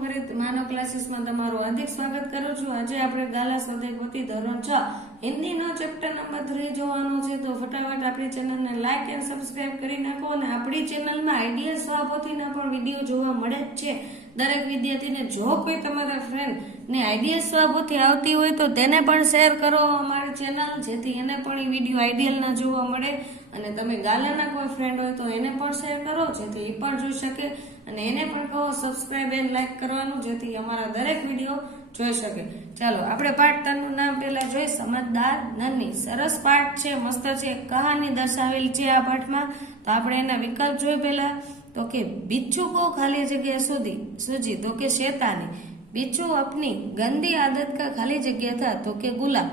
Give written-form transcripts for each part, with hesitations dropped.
ફરી માનવ ક્લાસીસમાં તમારું હાર્દિક સ્વાગત કરું છું। આજે આપણે ગાલા સ્વાધ્યાય પોથી ધોરણ 6 હિન્દીનો ચેપ્ટર નંબર 3 જોવાનો છે। તો ફટાફટ આપણી ચેનલને લાઈક એન્ડ સબસ્ક્રાઇબ કરી નાખો અને આપણી ચેનલમાં આઈડિયલ સ્વાપોથીના પણ વિડીયો જોવા મળે જ છે। દરેક વિદ્યાર્થીને જો કોઈ તમારા ફ્રેન્ડને આઈડિયલ સ્વાપોથી આવતી હોય તો તેને પણ શેર કરો અમારી ચેનલ, જેથી એને પણ એ વિડીયો આઈડિયલના જોવા મળે। અને તમે ગાલાના કોઈ ફ્રેન્ડ હોય તો એને પણ શેર કરો, જેથી એ પણ જોઈ શકે અને એને પણ કહો સબસ્ક્રાઇબ એન્ડ લાઈક કરવાનું, જેથી અમારા દરેક વિડીયો જોઈ શકે। ચાલો આપણે પાઠ 3 નું નામ પહેલા જોઈ, સમજદાર નન્ही। સરસ પાઠ છે, મસ્ત છે, કહાની દર્શાવેલ છે આ પાઠમાં। તો આપણે એના વિકલ્પ જોઈ પહેલા। तो के बिच्छू को खाली जगह सूझी तो के शैतानी। बिच्छू अपनी गंदी आदत का खाली जगह था तो के गुलाम।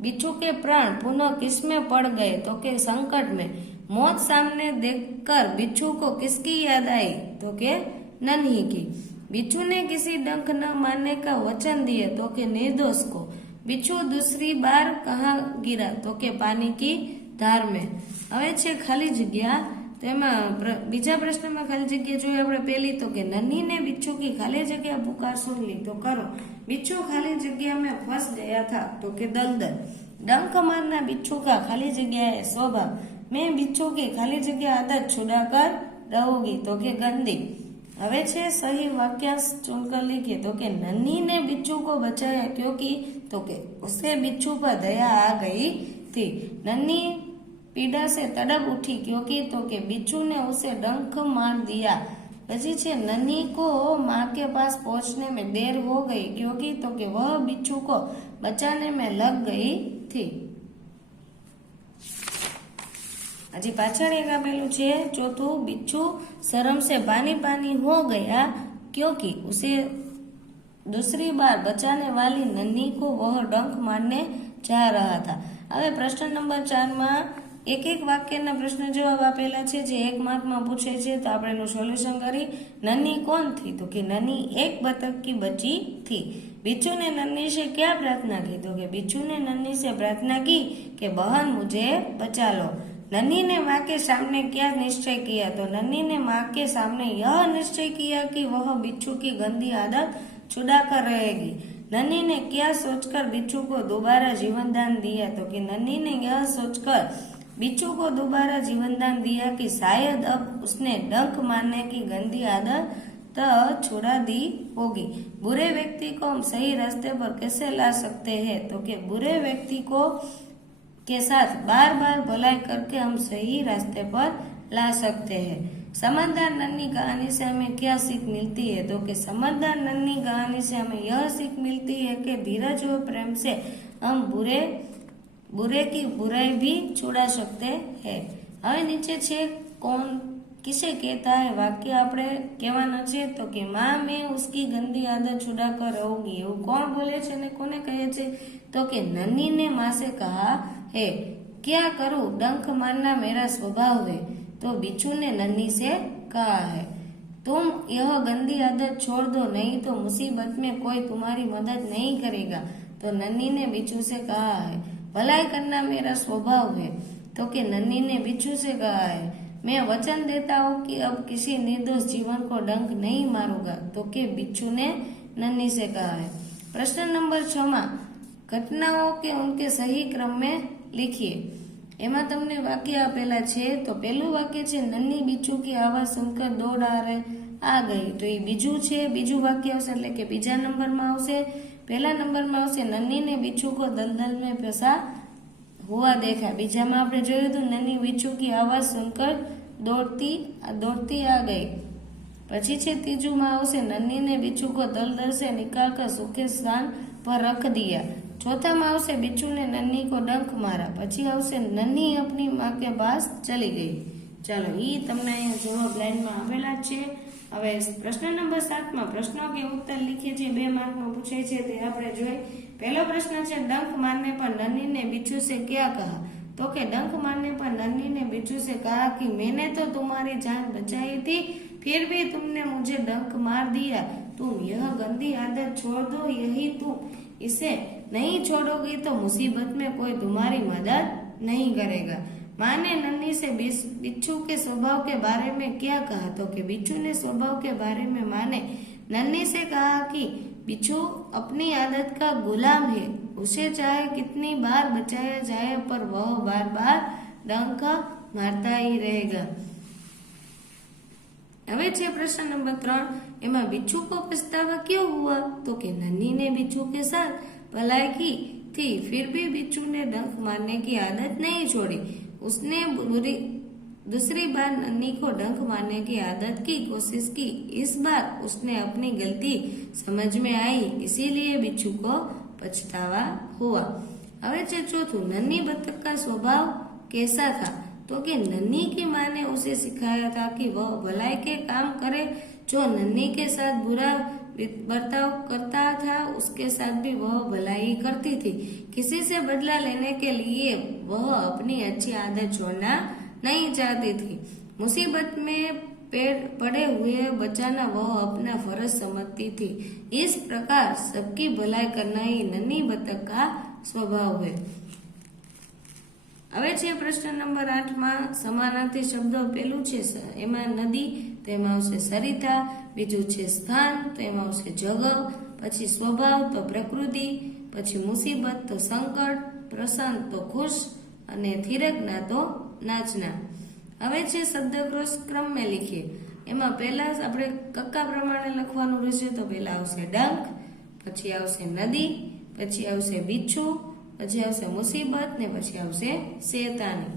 बिच्छू के प्राण पुनः किसमें पड़ गए तो के संकट में। मौत सामने देखकर बिच्छू को किसकी याद आई तो के नन्ही की। बिच्छू ने किसी डंक न मारने का वचन दिए तो के निर्दोष को। बिच्छू दूसरी बार कहाँ गिरा तो के पानी की धार में। हवे छे खाली जगह। तो एमा बीजा प्रश्न में खाली जगह जो अपने पहली तो के नन्ही ने बिच्छू की खाली जगह पुकार सुन ली तो करो। बिच्छू खाली जगह में फंस गया था तो के दलदल। डंक मारना बिच्छू का खाली जगह है स्वभाव। मैं बिच्छू की खाली जगह आदत छुड़ाकर रहूंगी तो के गंदी। हवे छे सही वाक्यांश चुनकर लिखिए। तो के नन्ही ने बिच्छू को बचाया क्योंकि तो के उसे बिच्छू पर दया आ गई थी। नन्ही पीड़ा से तड़प उठी क्योंकि तो के बिच्छू ने उसे डंक मार दिया। પછી છે नन्ही को माँ के पास पहुंचने में देर हो गई क्योंकि तो के वह बिच्छू को बचाने में लग गई थी। हजी पाछળ एक आपेલું છે ચોથું, बिच्छू शर्म से पानी पानी हो गया क्योंकि उसे दूसरी बार बचाने वाली नन्ही को वह डंक मारने जा रहा था। હવે પ્રશ્ન નંબર 4 માં एक एक वाक्यना प्रश्न जवाब आपेला छे जे 1 मार्क में पूछे छे। तो आपणे एनुं सोल्यूशन करी। नन्ही कौन थी तो कि नन्ही एक बतख की बच्ची थी। बिच्छू ने नन्ही से क्या प्रार्थना की तो कि बिच्छू ने नन्ही से प्रार्थना की कि बहन मुझे बचा लो। नन्ही ने माँ के सामने क्या निश्चय किया तो नन्ही ने माँ के सामने यह निश्चय किया कि वह बिच्छू की गंदी आदत छुड़ा कर रहेगी। नन्ही ने क्या सोचकर बिच्छू को दोबारा जीवन दान दिया तो कि नन्ही ने यह सोचकर बिच्छू को दोबारा जीवन दान दिया कि शायद अब उसने डंक मारने की गंदी आदत छुड़ा दी होगी। बुरे व्यक्ति को हम सही रास्ते पर कैसे ला सकते हैं तो कि बुरे व्यक्ति को के साथ बार बार भलाई करके हम सही रास्ते पर ला सकते हैं। समझदार नन्ही कहानी से हमें क्या सीख मिलती है तो कि समझदार नन्ही कहानी से हमें यह सीख मिलती है कि धीरज और प्रेम से हम बुरे की बुराई भी छुड़ा सकते हैं। હવે નીચે છે कौन किसे कहता है वाक्य આપણે કહેવાના છે તો કે माँ मैं उसकी गंदी आदत छुड़ा कर रहूंगी। એવું કોણ બોલે છે ને કોને કહે છે તો કે नन्ही ने माँ से कहा है। क्या करूं डंक मारना मेरा स्वभाव है। तो बिच्छू ने नन्ही से कहा है तुम यह गंदी आदत छोड़ दो नहीं तो मुसीबत में कोई तुम्हारी मदद नहीं करेगा। तो नन्ही ने बिच्छू से कहा है भलाई करना मेरा स्वभाव है। तो कि नन्ही ने बिच्छू से कहा है मैं वचन देता हूँ कि अब किसी निर्दोष जीवन को डंक नहीं मारूंगा। तो कि बिच्छू ने नन्ही से कहा है। प्रश्न नंबर 6 में घटनाओं के उनके सही क्रम में लिखिए। एमा तमने वाक्य आपेला छे। तो पहलू वाक्य छे नन्ही बिच्छू की आवाज सुनकर दौड़ आ गई। तो ये बीजू छे, बीजू वाक्य आवशे એટલે કે બીજા નંબરમાં આવશે। पहला नंबर में आवशे नन्ही ने बिच्छू को दलदल में फंसा हुआ देखा। बीजा में आपणे जोयुं तो नन्ही बिच्छू की आवाज सुनकर दौड़ती आ गई। पछी छे तीजू में आवशे नन्ही ने बिच्छू को दलदल से निकालकर सूखे स्थान पर रख दिया। चौथा में आवशे बिच्छू ने नन्ही को डंक मारा। पछी आवशे नन्ही अपनी माँ के पास चली गई। चलो ये तमने जवाब लाइन में आवेला छे। હવે પ્રશ્ન નંબર 7 માં પ્રશ્નો કે ઉત્તર लिखिए છે 2 मार्क में पूछे છે તે આપણે જોઈ। पहलो प्रश्न છે डंक मारने पर नन्ही ने बिच्छू से क्या कहा तो कि डंक मारने पर नन्ही ने बिच्छू से कहा कि मैंने तो तुम्हारी जान बचाई थी फिर भी तुमने मुझे डंक मार दिया। तुम यह गंदी आदत छोड़ दो, यही तुम इसे नहीं छोड़ोगी तो मुसीबत में कोई तुम्हारी मदद नहीं करेगा। माँ ने नन्ही से बिच्छू के स्वभाव के बारे में क्या कहा तो कि बिच्छू ने स्वभाव के बारे में माँ ने नन्ही से कहा कि बिच्छू अपनी आदत का गुलाम है, उसे चाहे कितनी बार बचाया जाए पर वह बार बार डंक मारता ही रहेगा। હવે છે प्रश्न नंबर 3। એમાં बिच्छू को पछतावा क्यों हुआ? तो कि नन्ही ने बिच्छू के साथ भलाई की थी, फिर भी बिच्छू ने डंक मारने की आदत नहीं छोड़ी। उसने दूसरी बार नन्ही को डंक मारने की आदत की कोशिश की। इस बार उसने अपनी गलती समझ में आई, इसीलिए बिच्छू को पछतावा हुआ। હવે છે ચોથું, नन्ही बतख का स्वभाव कैसा था? तो कि नन्ही की माँ ने उसे सिखाया था कि वह भलाई के काम करे। जो नन्ही के साथ बुरा बर्ताव करता था उसके साथ भी वह भलाई करती थी। किसी से बदला लेने के लिए वह अपनी अच्छी आदत छोड़ना नहीं चाहती थी। मुसीबत में पड़े हुए बचाना वह अपना फर्ज समझती थी। इस प्रकार सबकी भलाई करना ही नन्ही बतख का स्वभाव है। હવે છે પ્રશ્ન નંબર 8માં સમાનાર્થી શબ્દો પેલું છે એમાં નદી, તો એમાં આવશે સરિતા, બીજું છે સ્થાન, તો એમાં આવશે જગહ, પછી સ્વભાવ તો પ્રકૃતિ, પછી મુસીબત તો સંકટ, પ્રસન્ન તો ખુશ અને થિરકના તો નાચના। હવે છે શબ્દકોશ ક્રમ में लिखिए। એમાં પહેલા આપણે કક્કા પ્રમાણે લખવાનું રહેશે, તો પહેલા આવશે ડંક, પછી આવશે નદી, પછી આવશે બિચ્છુ, પછી આવશે મુસીબત ને પછી આવશે શેતાની।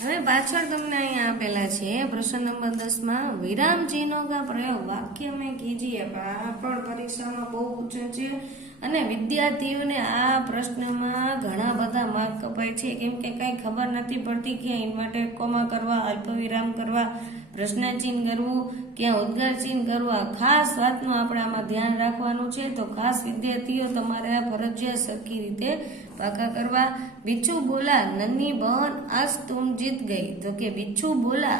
હવે પાછળ તમને અહીંયા આપેલા છે પ્રશ્ન નંબર 10માં વિરામ चिन्हों का प्रयोग वाक्य में कीजिए। આ પણ પરીક્ષામાં બહુ પૂછે છે અને વિદ્યાર્થીઓને આ પ્રશ્નમાં ઘણા બધા માર્ક કપાય છે, કેમ કે કઈ ખબર નથી પડતી કે ઇન્વર્ટેડ કોમા કરવા, અલ્પવિરામ કરવા, પ્રશ્ન ચિહ્ન કરવું, ક્યાં ઉદ્ગાર ચિહ્ન કરવા। ખાસ વાતનું આપણે આમાં ધ્યાન રાખવાનું છે, તો ખાસ વિદ્યાર્થીઓ તમારે આ ફરજિયાત સરખી રીતે પાકા કરવા। बिच्छू बोला नन्ही बहन आज तुम जीत गई, तो के बिच्छू बोला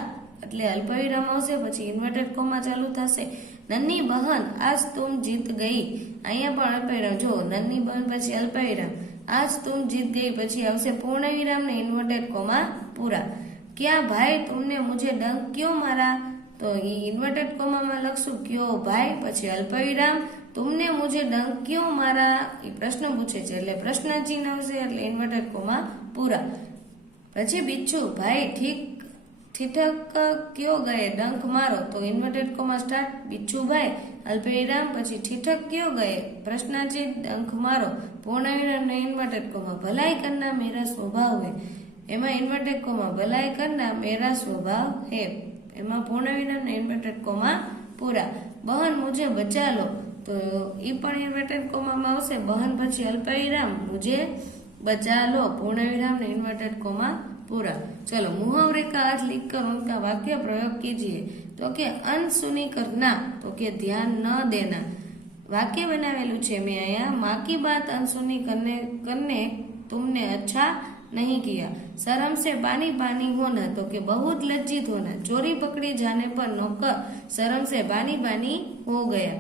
એટલે અલ્પવિરામ આવશે, પછી ઇન્વર્ટેડ કોમા ચાલુ થશે। નન્હી બહન આજ તુમ જીત ગઈ, અહીંયા પણ અલ્પવિરામ, જો નન્હી બહન પછી અલ્પવિરામ, આજ તુમ जीत गई પછી આવશે પૂર્ણવિરામ ને ઇન્વર્ટેડ કોમા પૂરા। क्या भाई तुमने मुझे डंक क्यों मारा? तो इन्वर्टेड कोमा में लखशु क्यों भाई પછી અલ્પવિરામ, तुमने मुझे डंक क्यों मारा એ પ્રશ્ન પૂછે છે એટલે પ્રશ્ન ચિહ્ન આવશે એટલે ઇન્વર્ટેડ કોમા પૂરા। પછી बिच्छू भाई ठिठक क्यों गए डंक मारो, तो इन्वर्टेड कोमा स्टार्ट, बिच्छू भाई अल्पविराम પછી ठिठक क्यों गए प्रश्न चिन्ह डंक मारो पूर्णविराम ने इन्वर्टेड कोमा। भलाई करना मेरा स्वभाव है, एमा इन्वर्टेड कोमा भलाई करना मेरा स्वभाव है, एमा पूर्णविराम ने इन्वर्टेड कोमा पूरा। बहन मुझे बचा लो, तो ई पण इन्वर्टेड कोमा में आवशे, बहन પછી अल्पविराम मुझे बचा लो पूर्णविराम ने इन्वर्टेड कोमा पूरा। चलो मुहावरे का अर्थ लिखकर उनका वाक्य प्रयोग कीजिए। तो के अनसुनी करना, तो के ध्यान न देना। वाक्य बनावेलू छे मैं आया, माँ की बात अनसुनी करने तुमने अच्छा नहीं किया। शर्म से पानी पानी होना, तो कि बहुत लज्जित होना। चोरी पकड़ी जाने पर नौकर शर्म से पानी पानी हो गया।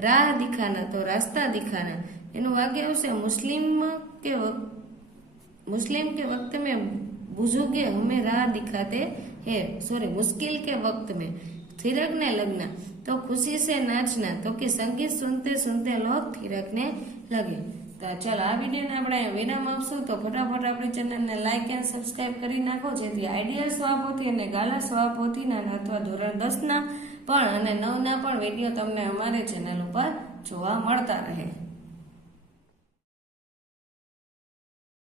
राह दिखाना, तो रास्ता दिखाना। एनु वाक्य आवशे मुस्लिम के वक्त में बुजुर्गे हमें राह दिखाते हैं, मुश्किल के वक्त में। थिरकने लगना, तो खुशी से नाचना, तो कि संगीत सुनते सुनते लोग थिरकने लगे। तो चलो आ वीडियो ने આપણે વિરામ આપશું, તો ફટાફટ આપણી ચેનલને લાઈક એન્ડ સબસ્ક્રાઇબ કરી નાખો, જેથી આઈડિયલ સ્વાપોથી અને ગાલા સ્વાપોથીના અથવા ધોરણ 10ના પણ અને 9ના પણ વિડીયો તમને અમારી ચેનલ ઉપર જોવા મળતા રહે।